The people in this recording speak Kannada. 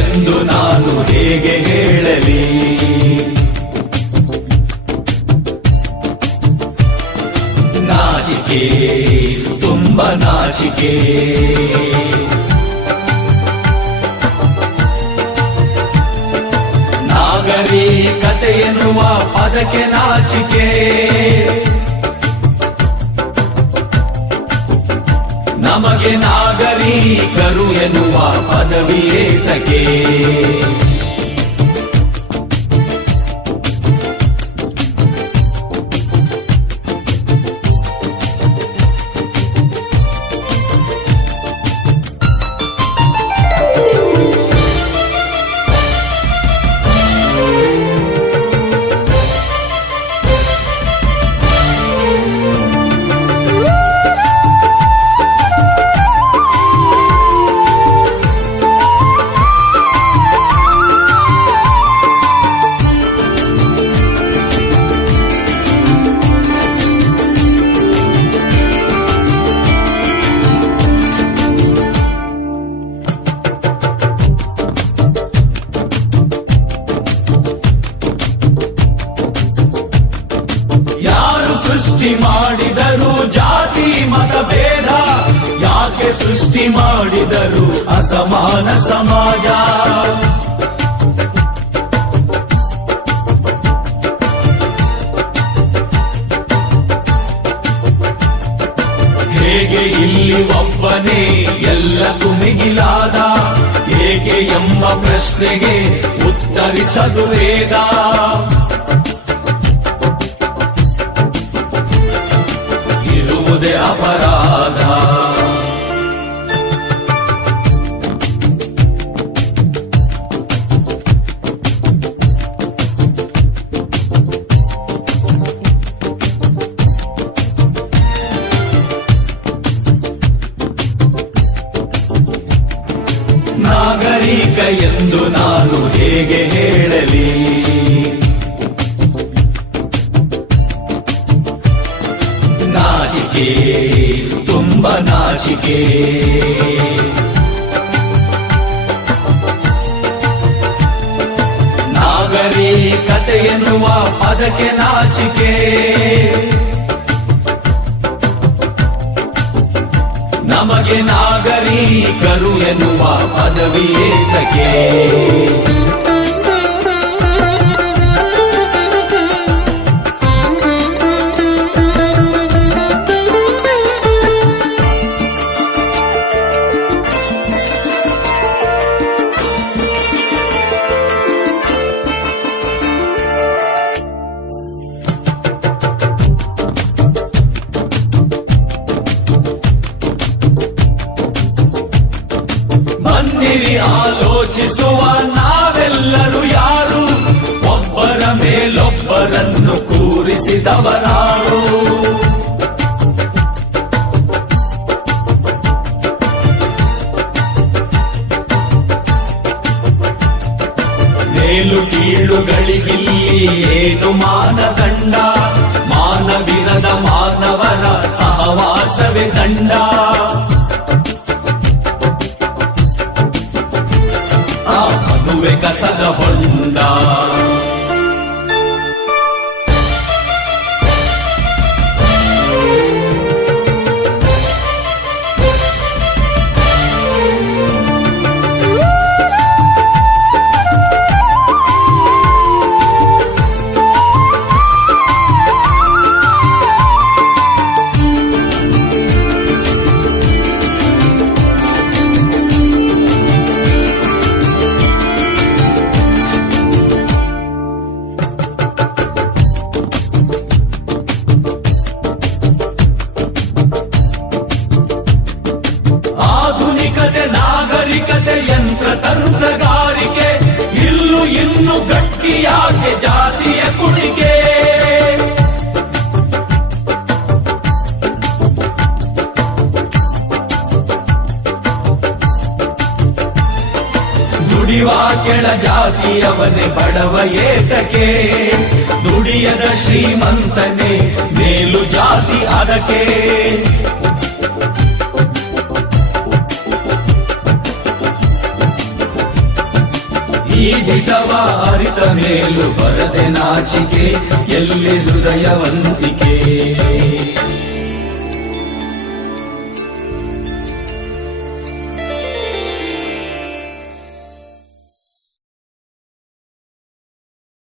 ಎಂದು ನಾನು ಹೇಗೆ ಹೇಳಲಿ? ನಾಚಿಕೆ, ತುಂಬ ನಾಚಿಕೆ. ನಾಗರಿಕತೆ ಎನ್ನುವ ಪದಕ್ಕೆ ನಾಚಿಕೆ. ನಮಗೆ ನಾಗರಿಕರು ಎನ್ನುವ ಪದವಿ ಏತಕ್ಕೆ? ಸೃಷ್ಟಿ ಮಾಡಿದರು ಜಾತಿ ಮತಭೇದ, ಯಾಕೆ ಸೃಷ್ಟಿ ಮಾಡಿದರು ಅಸಮಾನ ಸಮಾಜ? ಹೇಗೆ ಇಲ್ಲಿ ಒಬ್ಬನೇ ಎಲ್ಲಕ್ಕೂ ಮಿಗಿಲಾದ? ಏಕೆ ಎಂಬ ಪ್ರಶ್ನೆಗೆ ಉತ್ತರಿಸದು ವೇದ. ಅಪರಾಧ. ನಾಗರಿಕ ಎಂದು ನಾನು ಹೇಗೆ ಹೇಳಲಿ? ನಾಚಿಕೆ, ತುಂಬ ನಾಚಿಕೆ. ನಾಗರಿಕತೆ ಎನ್ನುವ ಪದಕ್ಕೆ ನಾಚಿಕೆ. ನಮಗೆ ನಾಗರಿಕರು ಎನ್ನುವ ಪದವಿ ಏತಕ್ಕೆ? ಬನ್ನಿರಿ ಆಲೋಚಿಸುವ ನಾವೆಲ್ಲರೂ ಯಾರು? ಒಬ್ಬರ ಮೇಲೊಬ್ಬರನ್ನು ಕೂರಿಸಿದವರಾರು? ಮೇಲು ಕೀಳುಗಳಿಗಿಲ್ಲಿ ಏನು ಮಾನದಂಡ? ಮಾನವಿರದ ಮಾನವರ ಸಹವಾಸವೇ ದಂಡ. ಕಸದ ಹೊಂಡ. ನಾಗರಿಕತೆ ಯಂತ್ರ ತಂತ್ರಗಾರಿಕೆ, ಇನ್ನು ಗಟ್ಟಿಯಾಗಿ ಜಾತಿಯ ಕುಣಿಕೆ. ದುಡಿಯುವ ಕೆಳ ಜಾತಿಯವನೇ ಬಡವ ಏತಕ್ಕೆ? ದುಡಿಯದ ಶ್ರೀಮಂತನೇ ಮೇಲು ಜಾತಿ ಅದಕ್ಕೆ. ಈ ದಿಟವ ಅರಿತ ಮೇಲು ಬರದೆ ನಾಚಿಕೆ ಎಲ್ಲಿ ಹೃದಯವಂತಿಕೆ